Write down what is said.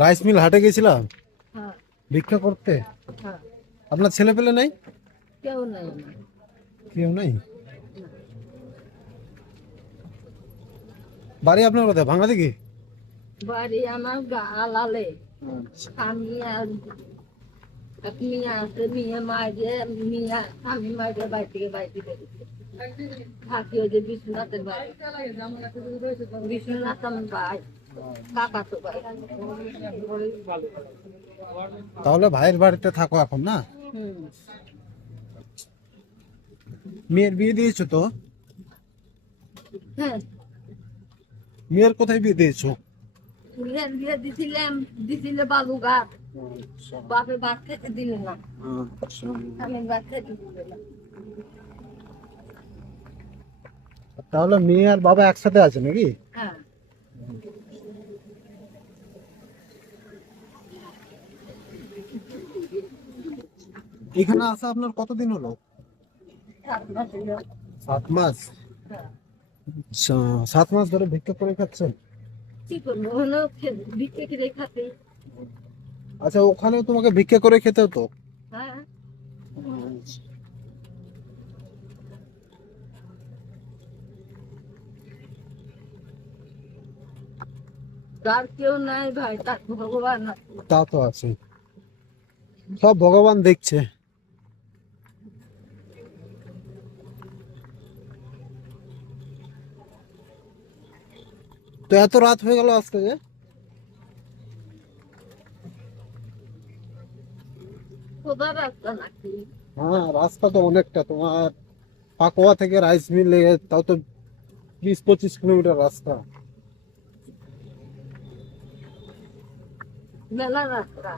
Rice mill হাটে গেছিলাম হ্যাঁ ভিক্ষা করতে। হ্যাঁ। আপনার ছেলে পেলে নাই? কেউ নাই আমার। কেউ নাই। বাড়ি আপনার কোথায়? ভাঙা দিকে? বাড়ি আমার গালালে। আমি আর এক মিয়া আছে, মিয়া মাঝে মিয়া আমি মাঝে বাড়ি থেকে বাইরে বেরিয়েছি। থাকি ওই যে বিশ্বনাথের বাড়ি। বিশ্বনাথ আমার ভাই, কাকা তো ভাই। তাহলে ভাইয়ের বাড়িতে থাকো এখন না? হুম। মেয়ের বিয়ে দিয়েছো তো? হ্যাঁ, মেয়ের কোথায় বিয়ে দিয়েছো? বিয়ে দিয়ে দিছিল বালুঘাট। বাপে ভাত খেতে দিল না, আমি ভাত খেতে দিল না। তাহলে মেয়ে আর বাবা একসাথে আছে নাকি? হ্যাঁ, এখানে আসা আপনার কতদিন হলো? 7 মাস হলো। 7 মাস। হ্যাঁ। আচ্ছা, 7 মাস ধরে ভিক্ষা করে খাচ্ছেন? কি করবো, হলো ভিক্ষে করে খাতে। আচ্ছা, ওখানে তোমাকে ভিক্ষা করে খেতে হতো? হ্যাঁ, তার কেউ নাই ভাই, তার ভগবান আছে। তা তো আছে, সব ভগবান দেখছে। তো এত রাত হয়ে গেল আজকে যে? খোদার রাস্তা নাকি? হ্যাঁ, রাস্তা তো অনেকটা তোমার। পাকোয়া থেকে রাইস মিলে তাও তো 20-25 কিলোমিটার রাস্তা। মেলা রাস্তা।